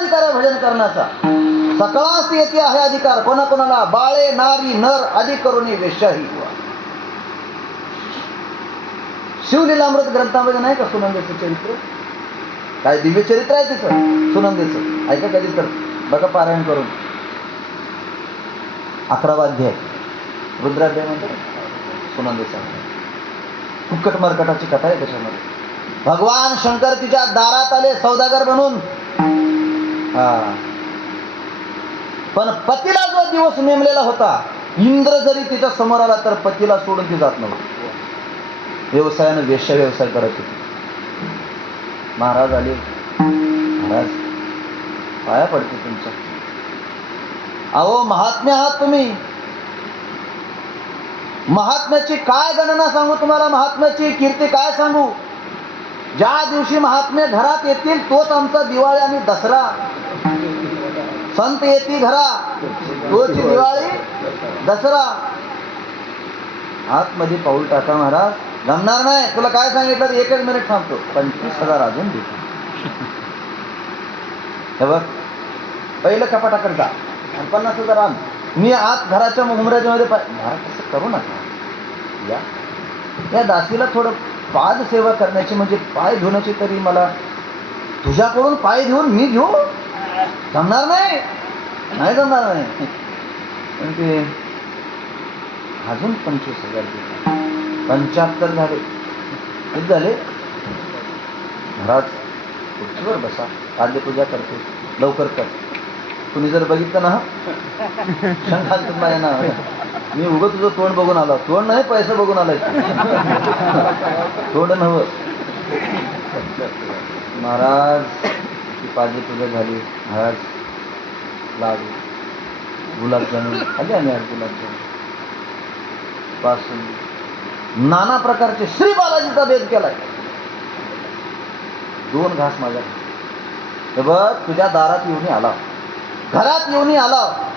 अधिकार आहे भजन करण्याचा. सकळास येते आहे अधिकार. कोणाकोणाला? बाळे नारी नर आदी करून वेशाही शिवलीलामृत ग्रंथामध्ये नाही का सुनंदेचं चरित्र? काय दिव्य चरित्र आहे तिचं? सुनंदेचं. ऐका कधी तर. बघा पारायण करून. अकरावा अध्याय. रुद्राध्याय म्हणतो सुनंदेचा. कुक्कट मरकटाची कथा आहे त्याच्यामध्ये. भगवान शंकर तिच्या दारात आले सौदागर म्हणून. हा. पण पतीला जो दिवस नेमलेला होता इंद्र जरी तिच्या समोर आला तर पतीला सोडून ती जात नव्हती. व्यवसायानं वेश्या व्यवसाय करत होती. महाराज आले महाराज पाया पडते तुमच्या. अहो महात्मे आहात तुम्ही. महात्म्याची काय गणना सांगू तुम्हाला? महात्म्याची कीर्ती काय सांगू? ज्या दिवशी महात्मे घरात येतील तोच आमचा दिवाळी आणि दसरा. संत येती घरा तोची दिवाळी दसरा. आतमध्ये पाऊल टाका महाराज. जमणार नाही. तुला काय सांगितलं? तर एकच मिनिट थांबतो. पंचवीस हजार अजून देतो. हे बघ. पहिलं कपाटाकडे जा. आणि पन्नास हजार आण. मी आत घराच्या उमराच्यामध्ये महाराज तसं करू नका. या. या दासीला थोडं पाद सेवा करण्याची म्हणजे पाय धुण्याची तरी मला तुझ्याकडून पाय धुवून मी घेऊ? जमणार नाही? नाही जमणार नाही. पण ते अजून पंचवीस हजार पंच्याहत्तर झाले. किती झाले? महाराज खुर्चीवर बसा. पाद्यपूजा करते. लवकर कर. तुम्ही जर बघितलं ना? शंका नाही ना मी उगं तुझं तोंड बघून आलो. तोंड नाही पैसा बघून आलाय. तोंड नव महाराज ती पाद्यपूजा झाली हळद लाडू गुलाबजामुन खाली आम्ही आज गुलाबजामुन. पासून नाना प्रकारचे श्री बालाजीचा भेद केलाय. दोन घास माझ्या. हे बघ तुझ्या दारात येऊन आला. घरात येऊन आला.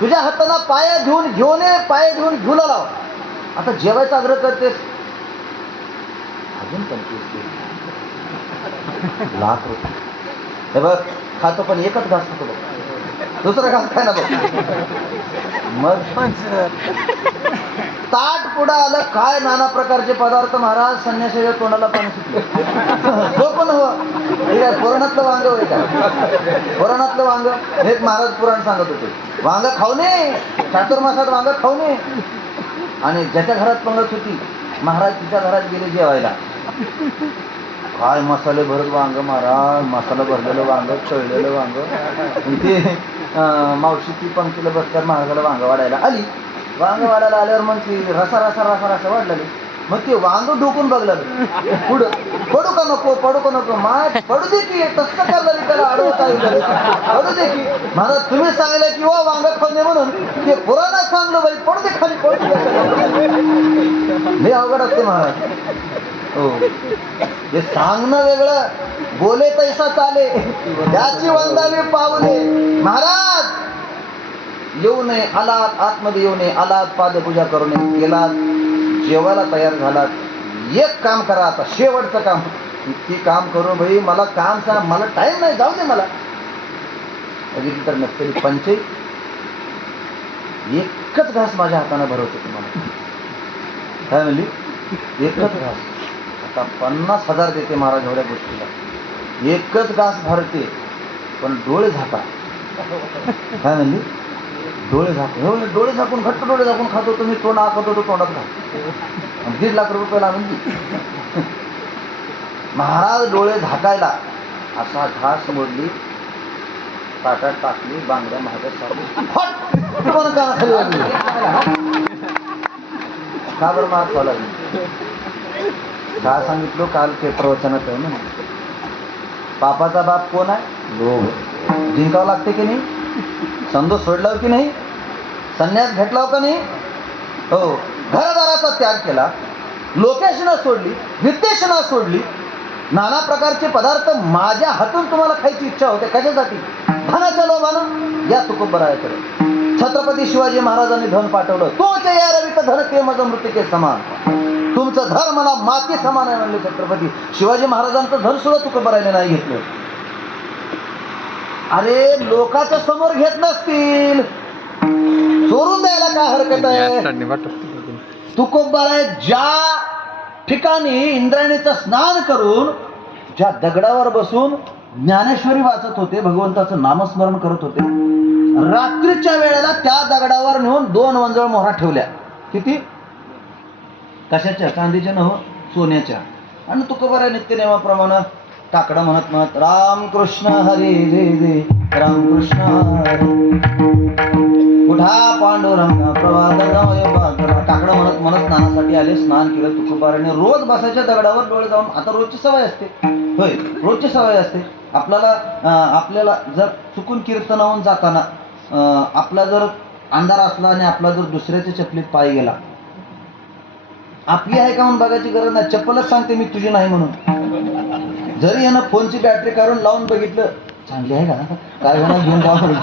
तुझ्या हाताना पाया घेऊन घेऊन ये पाया घेऊन घेऊन आला. आता जेवायचा आग्रह करतेस? अजून पंचवीस लाख रुपये. हे बघ खातो पण एकच घास खातो बघ. दुसरा घास खाय ना बघ. मग ताट पुढं आलं काय नाना प्रकारचे पदार्थ महाराज संन्यासाच्या तोंडाला पाणी सुटले. तो हो पण हो. ठीक आहे पुराणातलं वांग होय का पुराणातलं वांग? हे महाराज पुराण सांगत होते. वांग खाऊ नये. चातुर्मासात वांग खाऊ नये. आणि ज्याच्या घरात पंगत होती महाराज तिच्या घरात गेले जेवायला. काय मसाले भरत वांग महाराज. मसाला भरलेलं वांग चळलेलं वांग. ते मावशी ती पंक्तीला बसतात महाराजाला वांग वाढायला आली. वांग वाढायला आल्यावर मग ती रसा रसा रसा रसा वाढलेली. मग ते वांग ढोकून बघलं पुढं पडू का नको पडू का नको मा पडू दे की. तसं करलं त्याला अडवता येईल पडू दे की. महाराज तुम्ही सांगितलं की वा वांग खाऊ म्हणून. ते पुराणात सांगलं बाई पडू दे खाली पडू दे. अवघड असते महाराज. हो. हे सांगणं वेगळं. बोले तैसा चाले. त्याची वंदावी पावले. महाराज! येऊ नये आलात. आतमध्ये येऊ नये आलात. पादपूजा करू नये गेलात. जेवायला तयार झालात. एक काम करा आता. शेवटचं काम. किती काम करू भाई मला काम सांग. मला टाईम नाही. जाऊ दे मला. बघितलं तर नसतरी पंचे. एकच घास माझ्या हाताने भरवतो तुम्हाला. काय म्हणली? एकच घास. आता पन्नास हजार देते महाराज एवढ्या गोष्टीला. एकच घास भरते पण डोळे झाका. काय म्हणली? डोळे झाकून हे हो, म्हणजे डोळे झाकून घट्ट डोळे झाकून खातो तुम्ही तोंड आखत होतो तोंडात घाल आणि दीड लाख रुपये लागून महाराज डोळे झाकायला असा घास मोडली ताटात टाकली बांगड्या महाराज सारखी फट! कोण लागली? का बरं महाग खावा लागली? काय सांगितलं? काल ते प्रवचनात आहे ना. पापाचा बाप कोण आहे? लोभ जिंकावं लागते की नाही? संदोष सोडलाव की नाही? संन्यास घेतलाव का नाही? हो. घरदाराचा त्याग केला. लोकेशना सोडली विद्येशना सोडली. नाना प्रकारचे पदार्थ माझ्या हातून तुम्हाला खायची इच्छा होते. कशासाठी? धनाच्या लोभानं. या तुकोबरायाकडे छत्रपती शिवाजी महाराजांनी धन पाठवलं. तोच या रवित धन के मज मृतिके समान. तुमचं धर मला माती समान आहे म्हणले छत्रपती. शिवाजी महाराजांचं धन सुद्धा तुकोबरायला नाही घेतलं. अरे लोकांच्या समोर घेत नसतील. सोडून द्यायला काय हरकत आहे? तुकोबाराय ज्या ठिकाणी इंद्रायणीचं स्नान करून ज्या दगडावर बसून ज्ञानेश्वरी वाचत होते भगवंताचं नामस्मरण करत होते रात्रीच्या वेळेला त्या दगडावर नेऊन दोन वंजळ मोहरा ठेवल्या. किती? कशाच्या? चांदीच्या नव हो, सोन्याच्या. आणि तुकोबाराय नित्यनेमाप्रमाणे काकडा म्हणत म्हणत रामकृष्ण हरे रे रे रामकृष्ण हरे. उठा पांडुरंग प्रवाद काकडं म्हणत म्हणत स्नानासाठी आले स्नान केलं तुकोबाराने रोज बसायच्या दगडावर डोळे जाऊन आता रोजची सवय असते. होय रोजची सवय असते. आपल्याला आपल्याला जर चुकून कीर्तनाहून जाताना आपला जर अंधार असला आणि आपला जर दुसऱ्याच्या चपलीत पाय गेला आपली आहे का म्हणून बघायची गरज नाही? चप्पलच सांगते मी तुझी नाही म्हणून. जरी यानं फोनची बॅटरी काढून लावून बघितलं चांगली आहे का? काय होणार घेऊन जा म्हणून.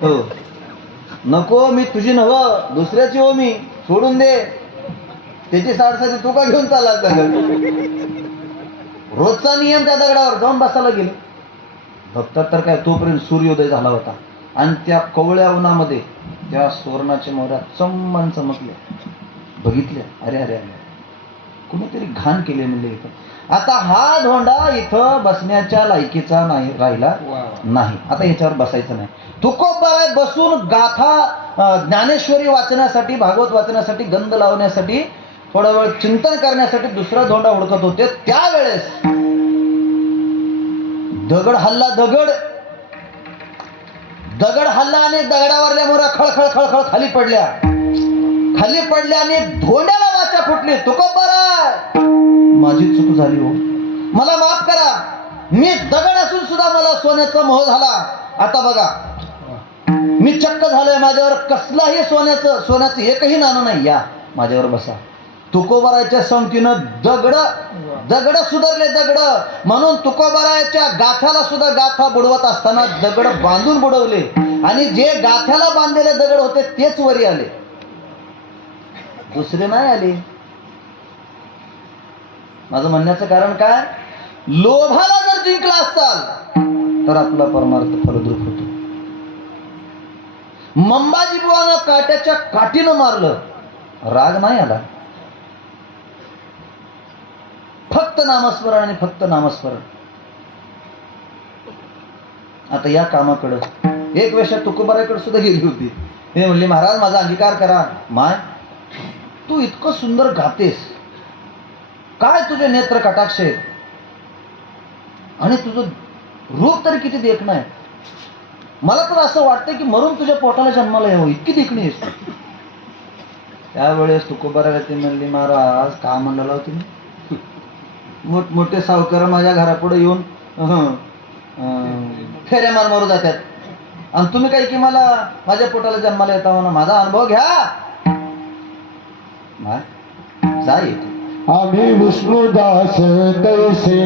हो. नको मी तुझी नव दुसऱ्याची हो मी सोडून दे. त्याची साडसाची तू का घेऊन चालला दगड? रोजचा नियम त्या दगडावर जाऊन बसायला गेले. भक्तात तर काय तोपर्यंत सूर्योदय झाला होता. आणि त्या कवळ्या उन्हामध्ये त्या सुवर्णाच्या मोहऱ्या चम्मन चमकल्या बघितल्या. अरे अरे अरे. कुणीतरी घाण केले म्हणले इथं. आता हा धोंडा इथं बसण्याच्या लायकीचा नाही राहिला नाही. आता याच्यावर बसायचं नाही. तुकोबाराय बसून गाथा ज्ञानेश्वरी वाचण्यासाठी भागवत वाचण्यासाठी गंध लावण्यासाठी थोडा वेळ चिंतन करण्यासाठी दुसरा धोंडा हुडकत होते. त्यावेळेस दगड हल्ला दगड. दगड हल्ला आणि दगडावरल्या मोरा खळखळ खळखळ खाली पडल्या. खाली पडल्याने आणि वाचा फुटली. तुकोबरा माझी चूक झाली हो. मला माफ करा. मी दगड असून सुद्धा मला सोन्याचा मोह झाला. आता बघा. मी चक्क झालोय माझ्यावर. कसलाही सोन्याचं सोन्याचं एकही नाणं नाही. या माझ्यावर बसा. तुकोबारायच्या संगतीनं दगड दगड सुधारले दगड. म्हणून तुकोबाराच्या गाथ्याला सुद्धा गाथा बुडवत असताना दगड बांधून बुडवले. आणि जे गाथ्याला बांधलेले दगड होते तेच वरी आले. दुसरे नाही आले. माझं म्हणण्याचं कारण काय? लोभाला जर जिंकला असताल तर आपला परमार्थ फलद्रूप होतो. मंबाजी बुवानं काट्याच्या काठीनं मारलं राग नाही आला. फक्त नामस्मरण आणि फक्त नामस्मरण. आता या कामाकडं. एक वेळेस तुकोबाराकडे सुद्धा गेली होती. ते म्हणले महाराज माझा अंगीकार करा. माय तू इतकं सुंदर गातेस काय तुझे नेत्र कटाक्ष? आहेत आणि तुझं रूप तरी किती देखणं आहे? मला तर असं वाटतं की मरून तुझ्या पोटाला जन्माला यावं इतकी देखणी आहेस त्यावेळेस तुकोबाराला ते म्हणली महाराज का म्हणलेला हो तुम्ही? मोठमोठे सावकार माझ्या घरापुढे येऊन अं, फेऱ्या मार मारू जातात. आणि तुम्ही काही की मला माझ्या पोटाला जन्माला येता म्हणा माझा अनुभव घ्या. नाही, जा येतो आम्ही विष्णुदास तैसे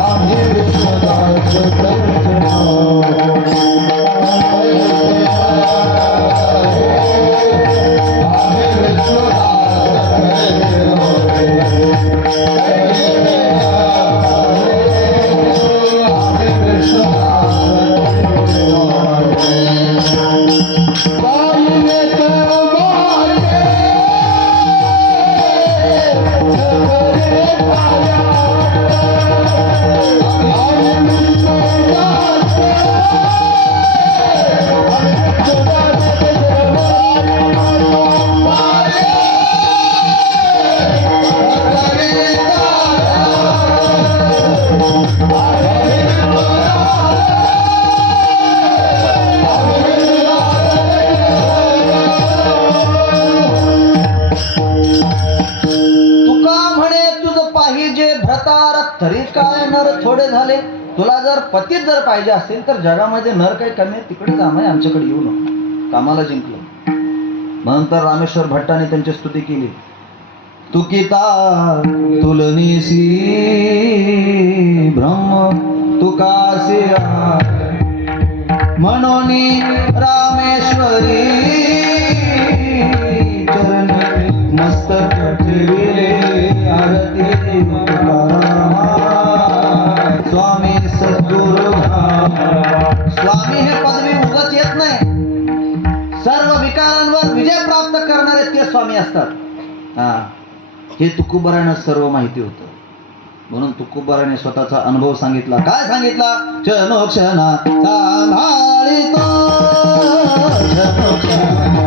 आम्ही विष्णुदास तैसे जर पतीत जर पाहिजे असेल तर जगामध्ये नर काही कमी आहे तिकडे काम आहे आमच्याकडे येऊ नको. कामाला जिंकलो. नंतर रामेश्वर भट्टाने त्यांची स्तुती केली. तुकिता तुलनीसी ब्रह्म तुकासी म्हणून रामेश्वरी चरण मस्त ठेवी. कमी असतात. हा. हे तुकोबारानं सर्व माहिती होतं. म्हणून तुकोबाराने स्वतःचा अनुभव सांगितला. काय सांगितला? क्षणो क्षणा सांभाळितो क्षणो